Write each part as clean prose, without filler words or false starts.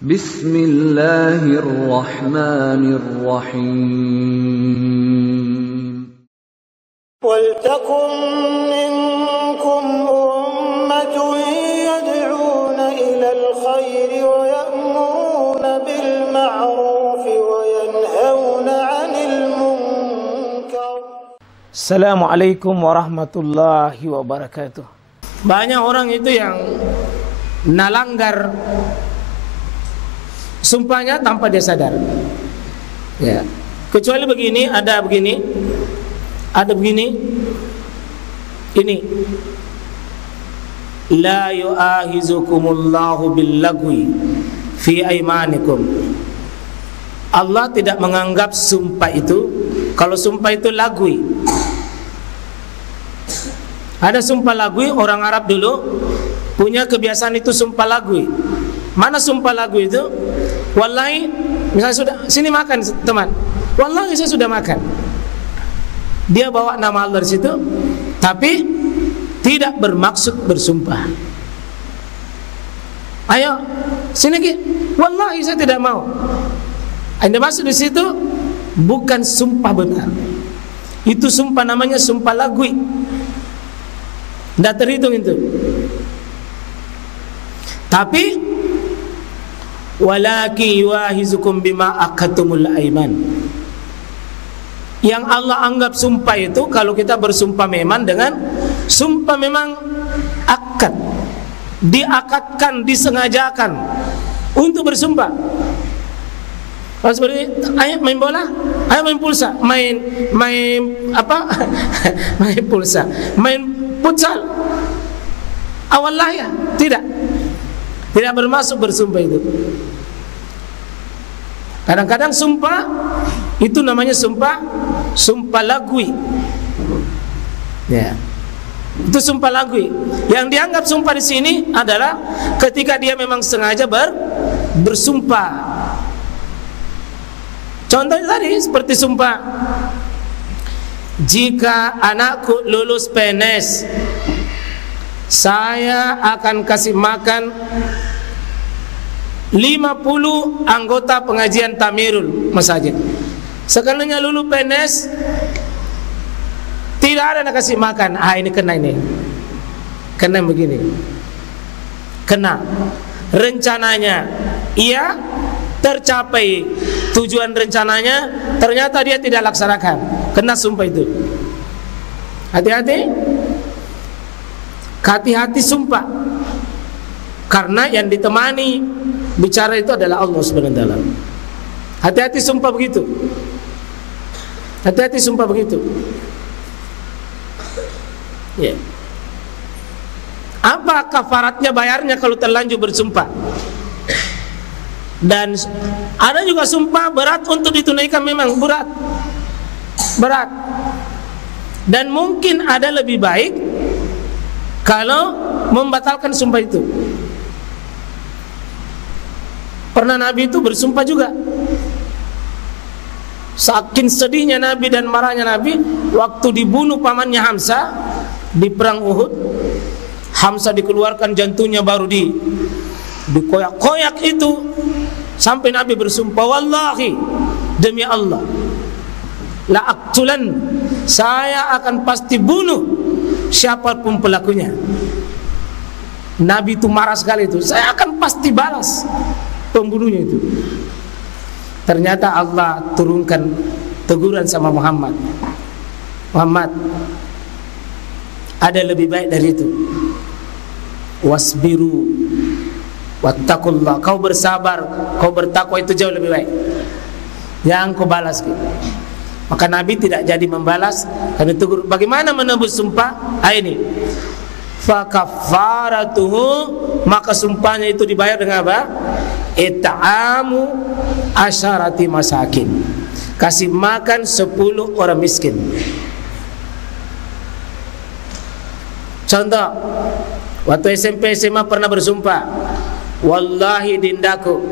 Bismillahirrahmanirrahim. Waltakum minkum ummatun yad'una ilal khairi wa ya'muruna bil ma'ruf wa yanhauna 'anil munkar. Assalamualaikum warahmatullahi wabarakatuh. Banyak orang itu yang nalanggar sumpahnya tanpa dia sadar. Ya. Kecuali begini, ada begini. Ini. La yu'ahizukumullahu billagwi fi aimanikum. Allah tidak menganggap sumpah itu, kalau sumpah itu lagwi. Ada sumpah lagwi, orang Arab dulu punya kebiasaan itu sumpah lagwi. Mana sumpah lagwi itu? Wallahi, misalnya sudah, sini makan teman. Wallahi saya sudah makan. Dia bawa nama Allah di situ, tapi tidak bermaksud bersumpah. Ayo, sini Ki. Wallahi saya tidak mau. Anda maksud di situ bukan sumpah benar. Itu sumpah namanya sumpah lagwi. Tidak terhitung itu. Tapi walaki yuahizukum bima akatumul aiman. Yang Allah anggap sumpah itu kalau kita bersumpah memang dengan sumpah memang akad, diakadkan, disengajakan untuk bersumpah. Kalau seperti ayo main bola, ayo main pulsa, main apa? Main pulsa, main futsal. Awallah ya, tidak bermasuk bersumpah itu. Kadang-kadang sumpah itu namanya sumpah lagwi. Ya. Itu sumpah lagwi. Yang dianggap sumpah di sini adalah ketika dia memang sengaja bersumpah. Contohnya tadi seperti sumpah, jika anakku lulus PNS, saya akan kasih makan 50 anggota pengajian Tamirul Masajid. Sekalinya lulus PNS, tidak ada yang kasih makan. Ini kena begini, kena. Rencananya ia tercapai tujuan rencananya, ternyata dia tidak laksanakan, kena sumpah itu. Hati-hati sumpah, karena yang ditemani bicara itu adalah Allah Subhanahu wa taala. Hati-hati sumpah begitu. Hati-hati sumpah begitu. Ya. Apa kafaratnya, bayarnya kalau terlanjur bersumpah? Dan ada juga sumpah berat untuk ditunaikan, memang berat. Dan mungkin ada lebih baik kalau membatalkan sumpah itu. Pernah Nabi itu bersumpah juga. Saking sedihnya Nabi dan marahnya Nabi waktu dibunuh pamannya Hamzah di perang Uhud. Hamzah dikeluarkan jantungnya, baru dikoyak-koyak itu, sampai Nabi bersumpah, wallahi, demi Allah, la aqtulan, saya akan pasti bunuh siapapun pelakunya. Nabi itu marah sekali itu, saya akan pasti balas pembunuhnya itu. Ternyata Allah turunkan teguran sama Muhammad, ada lebih baik dari itu. Wasbiru wattaqullah, kau bersabar, kau bertakwa, itu jauh lebih baik. Yang kau balas gitu. Maka Nabi tidak jadi membalas karena tegur. Bagaimana menebus sumpah? Ini fakaffaratuhu, maka sumpahnya itu dibayar dengan apa? It'amu asyarati masakin, kasih makan 10 orang miskin. Contoh, waktu SMP SMA pernah bersumpah, wallahi dindaku,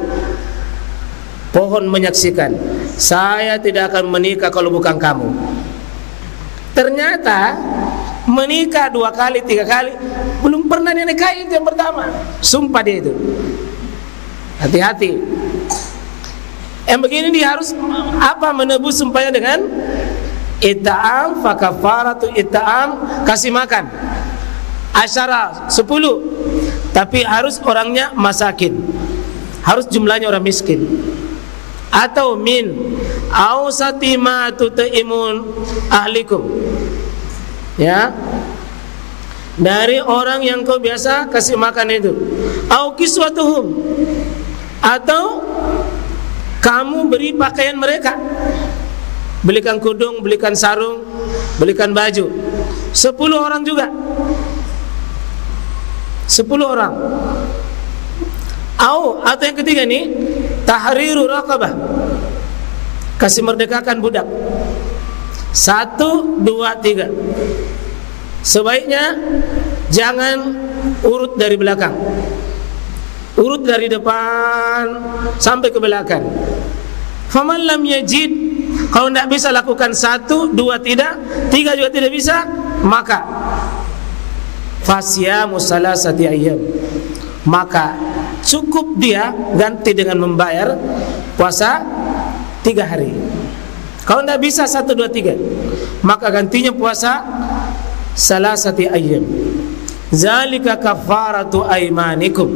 pohon menyaksikan, saya tidak akan menikah kalau bukan kamu. Ternyata menikah 2 kali 3 kali, belum pernah dia nikahi, itu yang pertama. Sumpah dia itu. Hati-hati. Yang begini dia harus apa? Menebus sumpahnya dengan it'am, fa kafaratu it'am, kasih makan. Asyara 10, tapi harus orangnya masakin, harus jumlahnya orang miskin. Atau min awsati ma tut'imun ahlikum, ya, dari orang yang kau biasa kasih makan itu. Au kiswatuhum, atau kamu beri pakaian mereka, belikan kudung, belikan sarung, belikan baju. 10 orang juga, 10 orang. Atau yang ketiga nih, tahriru raqabah, kasih merdekakan budak. 1, 2, 3. Sebaiknya jangan urut dari belakang, urut dari depan sampai ke belakang. Faman lam yajid, kalau tidak bisa lakukan 1, 2 tidak, 3 juga tidak bisa, maka fasyamu salasati ayyam, maka cukup dia ganti dengan membayar puasa 3 hari. Kalau tidak bisa 1, 2, 3, maka gantinya puasa salasati ayyam. Zalika kafaratu aymanikum,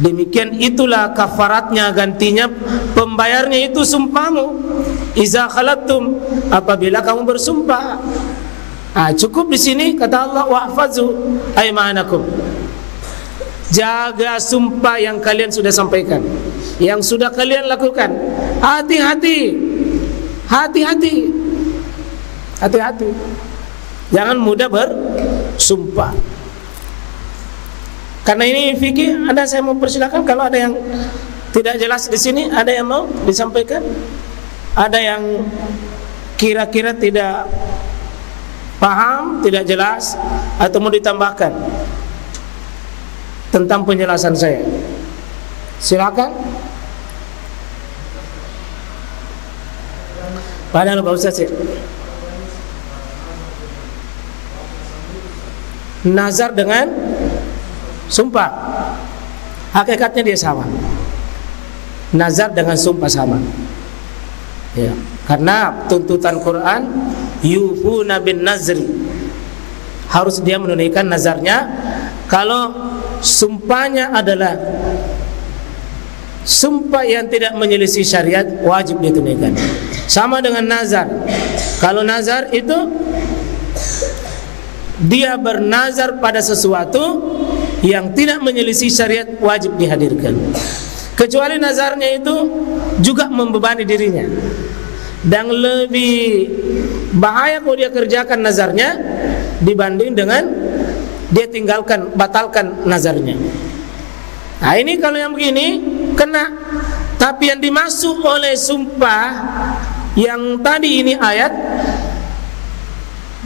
demikian itulah kafaratnya, gantinya, pembayarnya itu sumpahmu. Iza khalattum, apabila kamu bersumpah. Cukup di sini kata Allah, wahfazu aymanakum, jaga sumpah yang kalian sudah sampaikan, yang sudah kalian lakukan. Hati-hati, hati-hati, hati-hati, jangan mudah bersumpah. Karena ini fikih, saya mau persilakan kalau ada yang tidak jelas di sini, ada yang mau disampaikan, ada yang kira-kira tidak paham, tidak jelas, atau mau ditambahkan tentang penjelasan saya, silakan. Padahal Pak Ustaz ya, nazar dengan sumpah hakikatnya dia sama. Nazar dengan sumpah sama, ya, karena tuntutan Quran yufuna bin nazri, harus dia menunaikan nazarnya. Kalau sumpahnya adalah sumpah yang tidak menyelisih syariat, wajib dia tunaikan. Sama dengan nazar. Kalau nazar itu dia bernazar pada sesuatu yang tidak menyelisih syariat, wajib dihadirkan. Kecuali nazarnya itu juga membebani dirinya, dan lebih bahaya kalau dia kerjakan nazarnya dibanding dengan dia batalkan nazarnya. Nah ini kalau yang begini kena. Tapi yang dimaksud oleh sumpah yang tadi ini ayat,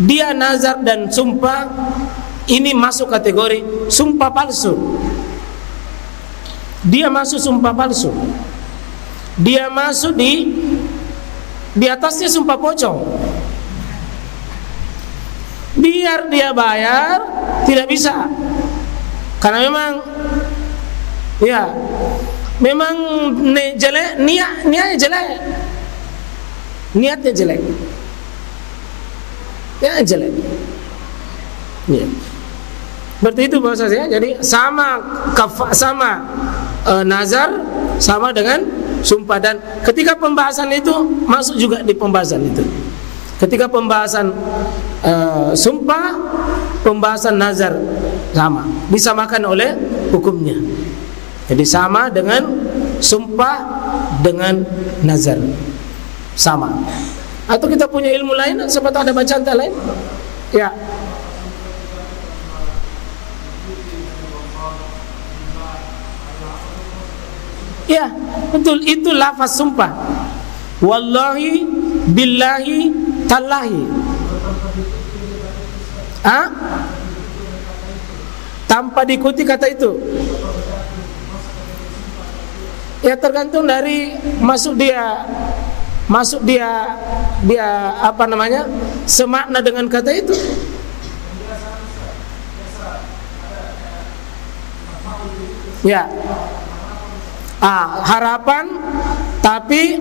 dia nazar dan sumpah ini masuk kategori sumpah palsu. Dia masuk sumpah palsu. Dia masuk di atasnya sumpah pocong. Biar dia bayar tidak bisa, karena memang ya memang jelek, niatnya jelek, niatnya jelek, ya jelek. Ya. Berarti itu bahasa saya. Jadi sama nazar sama dengan sumpah, dan ketika pembahasan itu masuk juga di pembahasan itu. Ketika pembahasan sumpah, pembahasan nazar sama, disamakan oleh hukumnya. Jadi sama dengan sumpah dengan nazar, sama. Atau kita punya ilmu lain, siapa tahu ada bacaan lain? Ya. Ya, betul, itu lafaz sumpah. Wallahi, billahi, tallahi. Tanpa diikuti kata itu. Ya tergantung dari masuk dia apa namanya, semakna dengan kata itu. Ya. harapan, tapi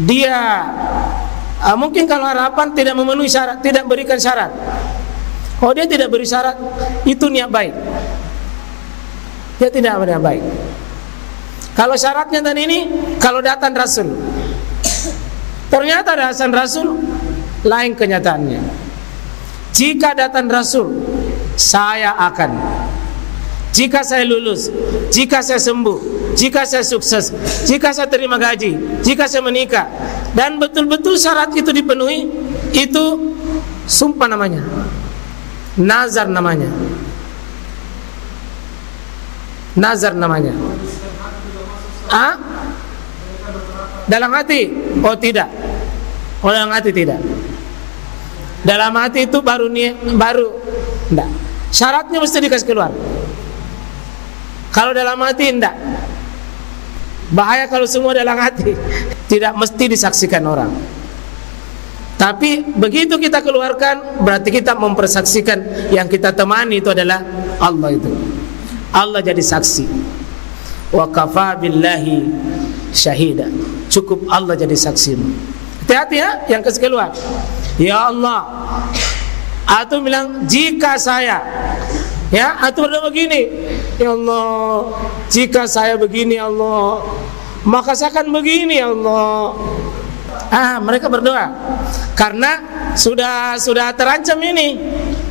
dia mungkin kalau harapan tidak memenuhi syarat, tidak berikan syarat. Kalau dia tidak beri syarat, itu niat baik. Dia tidak niat baik. Kalau syaratnya tadi ini, kalau datang Rasul, ternyata datang Rasul, lain kenyataannya. Jika datang Rasul, saya akan. Jika saya lulus, jika saya sembuh, jika saya sukses, jika saya terima gaji, jika saya menikah, dan betul-betul syarat itu dipenuhi, itu sumpah namanya, nazar namanya, nazar namanya. Dalam hati? Oh tidak. Oh dalam hati tidak. Dalam hati itu baru enggak. Syaratnya mesti dikasih keluar. Kalau dalam hati enggak. Bahaya kalau semua dalam hati. Tidak mesti disaksikan orang. Tapi begitu kita keluarkan, berarti kita mempersaksikan yang kita temani itu adalah Allah itu. Allah jadi saksi. Wa kafa billahi syahida. Cukup Allah jadi saksimu. Hati-hati ya yang kasih keluar. Ya Allah, atau bilang jika saya, ya, atau berdoa begini, ya Allah, jika saya begini ya Allah, maka saya akan begini ya Allah. Mereka berdoa karena sudah terancam ini,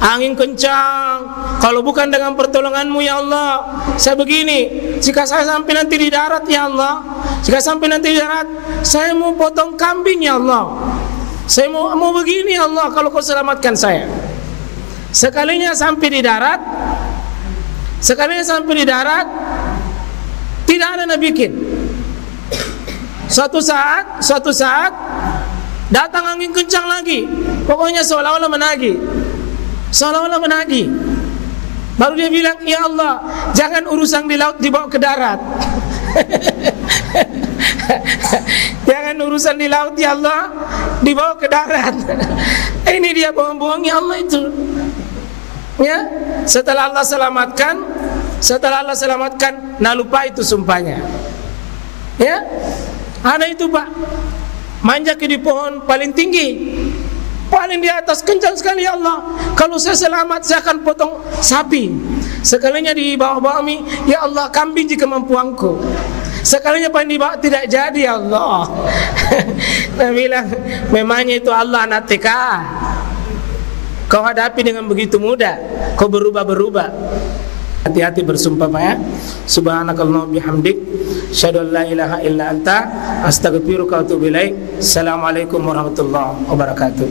angin kencang. Kalau bukan dengan pertolonganmu ya Allah, saya begini. Jika saya sampai nanti di darat ya Allah, jika sampai nanti di darat, saya mau potong kambing ya Allah. Saya mau begini ya Allah, kalau kau selamatkan saya. Sekalinya sampai di darat, tidak ada nabikin. Suatu saat datang angin kencang lagi. Pokoknya seolah-olah menagih. Baru dia bilang, ya Allah, jangan urusan di laut dibawa ke darat. Jangan urusan di laut ya Allah dibawa ke darat. Ini dia bohong-bohong ya Allah itu. Ya, setelah Allah selamatkan, nah lupa itu sumpahnya. Ya, ada itu Pak, manjak di pohon paling tinggi, paling di atas, kencang sekali ya Allah. Kalau saya selamat, saya akan potong sapi. Sekalinya di bawah-bawah ya Allah, kambing jika kemampuanku. Sekalinya paling di bawah tidak jadi ya Allah. Nah bilang, memangnya itu Allah anak TK. Kau hadapi dengan begitu mudah, kau berubah-berubah. Hati-hati bersumpah Pak ya. Subhanakallahumma bihamdik, asyhadu an la ilaha illa anta, astaghfiruka wa atubu ilaik. Assalamualaikum warahmatullahi wabarakatuh.